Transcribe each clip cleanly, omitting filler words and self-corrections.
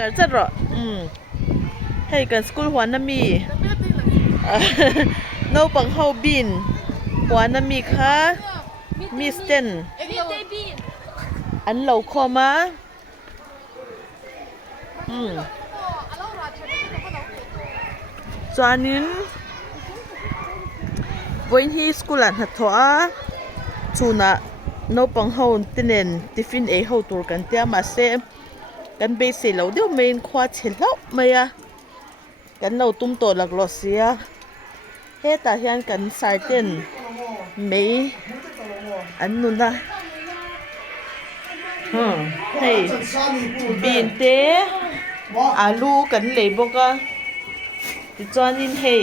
จัดจัดหรอให้กันสกูลหัวน้ำมีโนปังเฮาบินหัวน้ำมีค่ะมิสเตนอันเหล่าคอมาจานินวันที่สกูลันหัดทัวจูน่ะโนปังเฮาติเนนทิฟินเอเฮาตัวกันเตียมาเซกันเบสิเราเดี๋ยวเมนควาเชลล์ไม่อะกันเราตุ้มโตหลักลอเสียเฮตาเฮียนกันสายเต้นไม่อันนู้นนะให้บีนเตอาลูกันเลยบอกว่าที่จอนินให้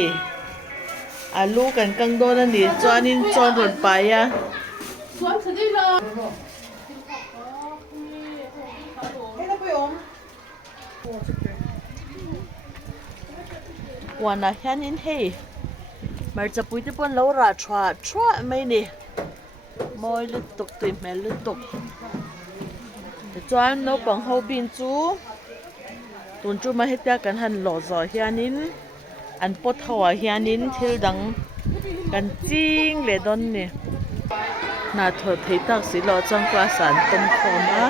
อาลูกันกังโดนั่นดิจอนินจอนรถไปอะวันนั้นเฮียนินให้มาจะปุยที่ปนแล้วราชาไม่เนี่ยมอยลุตกติแม่ลุตกจวนนบังเฮาบินจูตุนจูมาเฮ็ดกันหันหล่อจอเฮียนินอันปดหัวเฮียนินทิลดังกันจริงเลยดอนเนี่ยน่าเถิดเทตักสิรอจังกลาสานต้มคอมา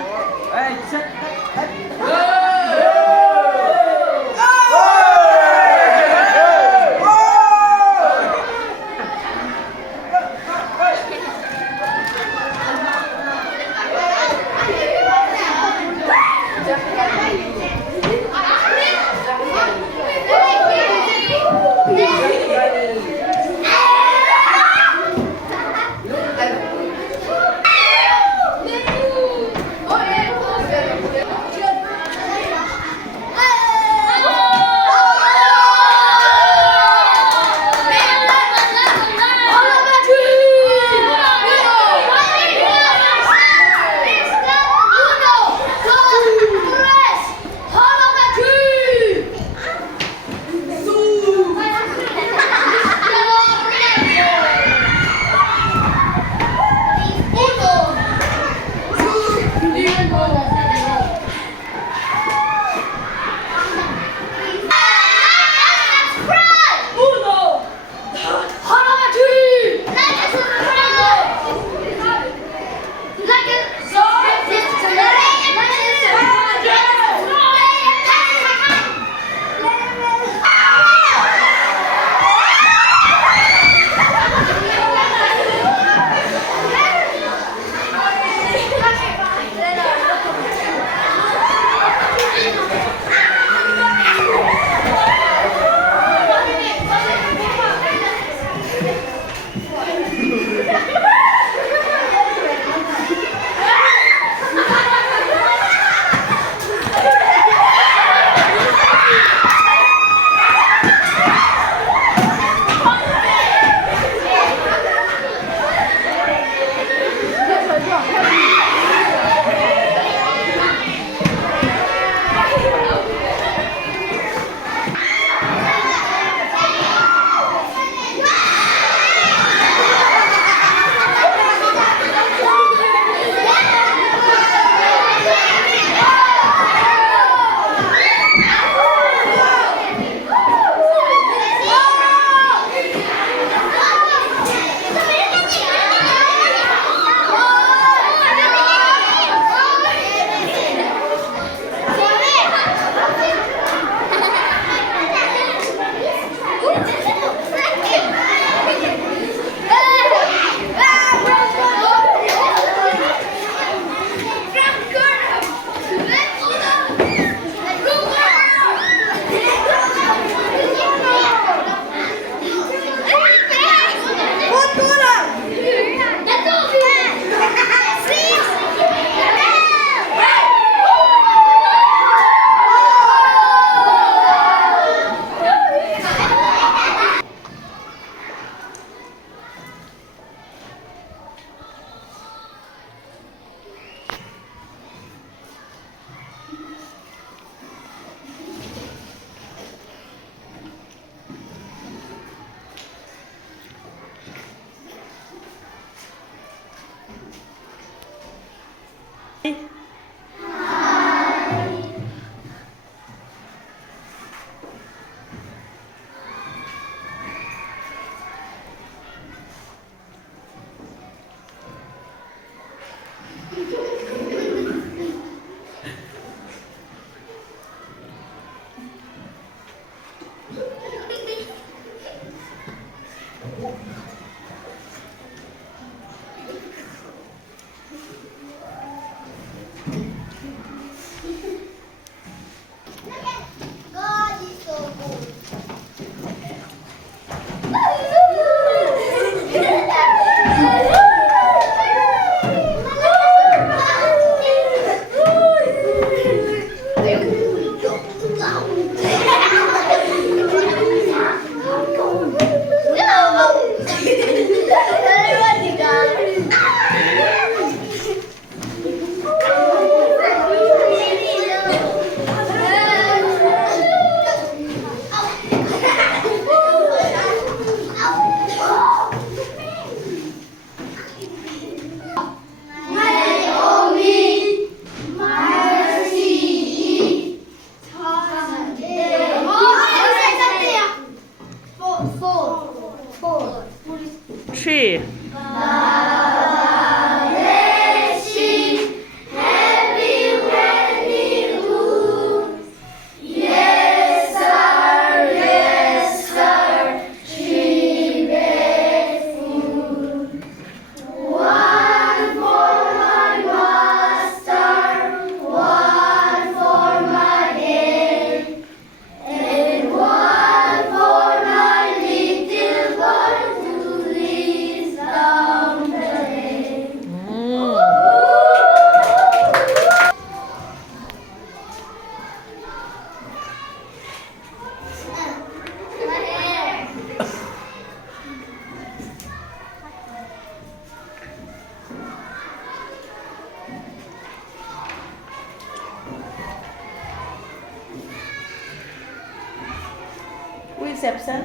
sepsen.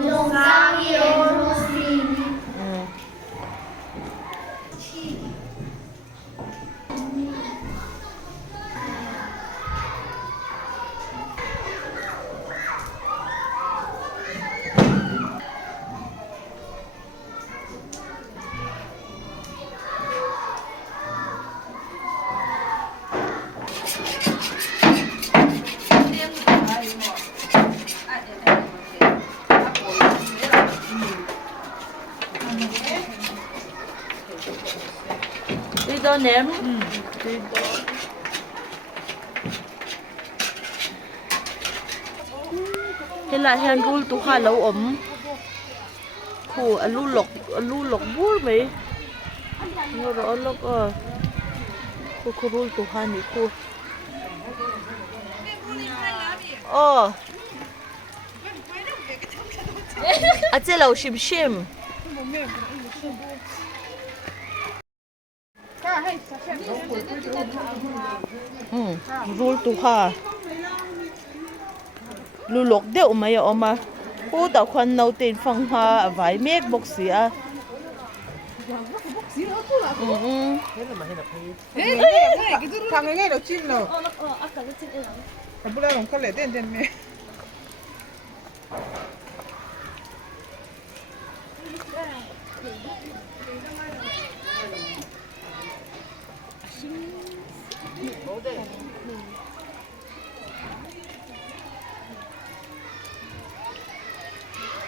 Longsangi Orosini. Dito nem. Hiện lại hàng rul tu hà lâu ấm. Khu alu lộc bur mấy. Ngô rõ lộc khu rul tu hà này khu. Chế lâu shim shim. Rul tu ha lu lok deuh mai a awm a hu tah khuan no ten fang ha a vai mek bawk si a thằng ngay đầu chim rồi thằng bữa nay không lẽ tên tên mẹ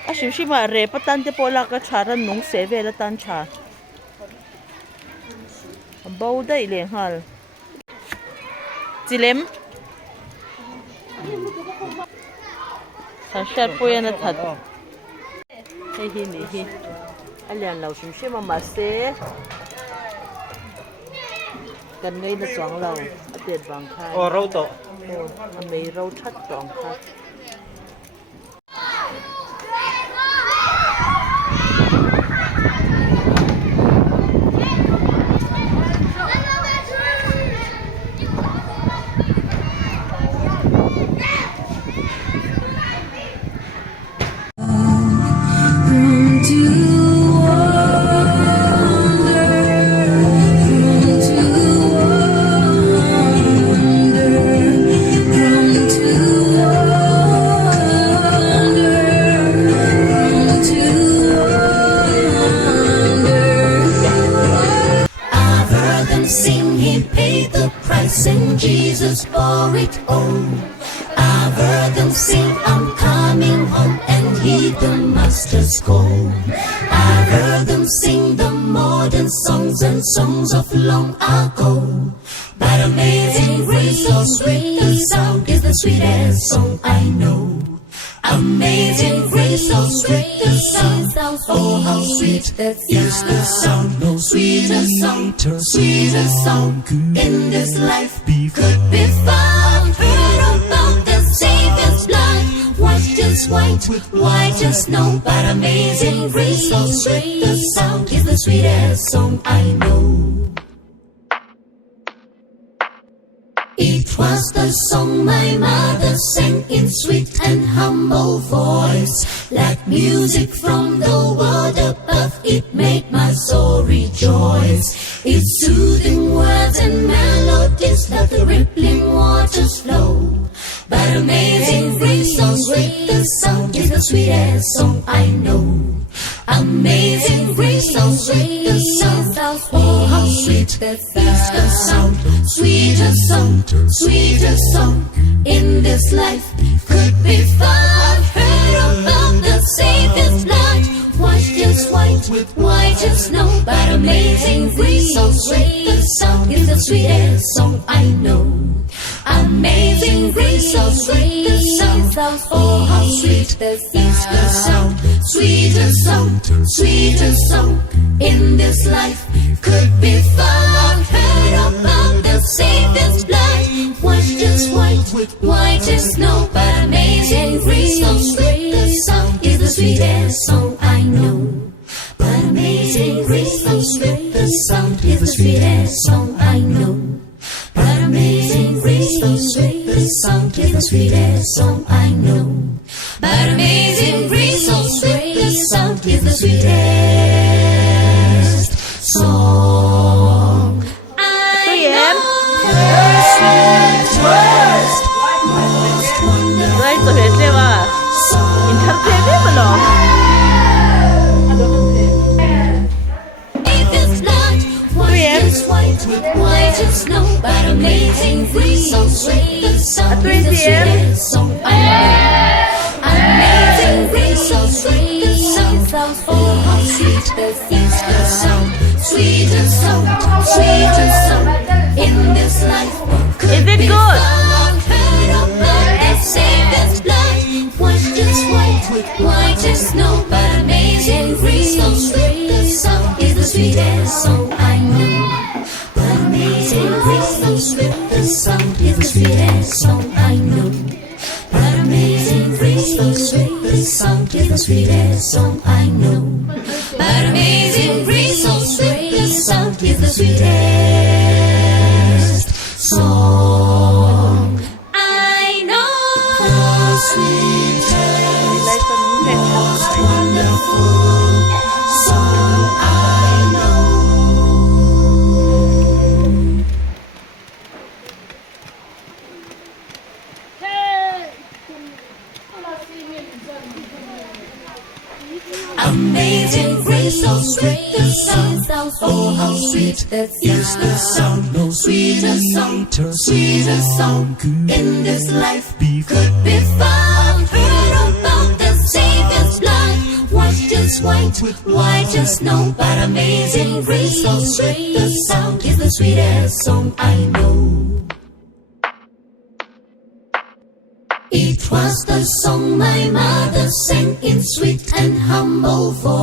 a shim shim a re patan te pola ka charan nung se vela tan cha bau dai le hal chilem sashat poyana that hei hi ni hi alian lau shim shim ma se kan ngai na chuang lau a tiat bang khai rau to a mei rau that tong kha And Jesus bore it all. I've heard them sing, I'm coming home, and heed the master's call. I've heard them sing the modern songs and songs of long ago. But amazing grace, so sweet the sound is the sweetest song I know. Amazing grace, so sweet the sound. Oh, how sweet is the sound. No sweeter song in this life could be found. Heard about the Savior's blood, washed as white as snow. But amazing grace, so sweet the sound is the sweetest song I know. It was the song my mother sang in sweet and humble voice. Like music from the world above, it made my soul rejoice. Its soothing words and melodies like the rippling waters flow. But amazing grace, so sweet the sound is the sweetest song I know. Amazing grace, so sweet the sound. Oh, how sweet is the sound. Sweeter song in this life could be found. Heard about the Savior's blood, washed as white as snow. But amazing grace, so sweet the sound is the sweetest song I know. Amazing grace, so sweet the sound. Oh, how sweet is the sound. Sweeter song in this life could be found. Heard about the Savior's blood, washed as white as snow. But amazing grace, so sweet the sound is the sweetest song I know. But amazing grace, so sweet the sound is the sweetest song I know. But amazing grace, so sweet the sound is the sweetest song I know. But amazing grace, so sweet the sound is the sweetest song. I know the sweetest, most wonderful 来做些什么？你看别的不咯？ It's not white as white with white as snow, but amazing grace, so sweet the sound is the sweetest song I know. Amazing grace, so sweet the sound, oh how sweet the sound, sweetest sound, sweetest sound in this life. Could Is it be good? found, heard of love that saveth blood, washed as white with white as snow, but amazing grace, so sweet the sound is the sweetest song I know. But amazing grace, so sweet the sound is the sweetest song I know. But amazing grace, so sweet the sound is the sweetest song I know. But amazing grace, so sweet the sound is the sweetest song I know. The sweetest, 来做明天唱 most wonderful song I know. Amazing grace, so sweet the sound, oh how sweet that is the sound, no sweeter song, sweeter song in this life could be found. Heard about the Savior's blood, washed as white as snow, but amazing grace, so sweet the sound is the sweetest song I know. It was the song my mother sang in sweet and humble voice.